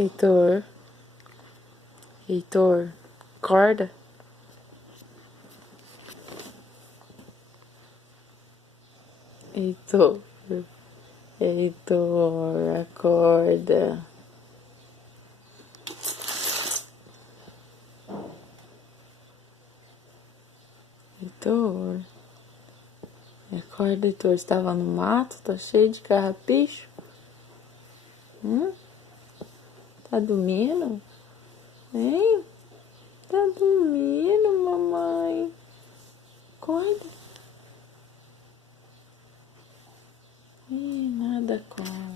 Heitor, Heitor, acorda. Heitor, Heitor, acorda. Heitor, acorda, Heitor. Estava no mato, tá cheio de carrapicho. Tá dormindo? Hein? Tá dormindo, mamãe? Acorda. Ih, nada acorda.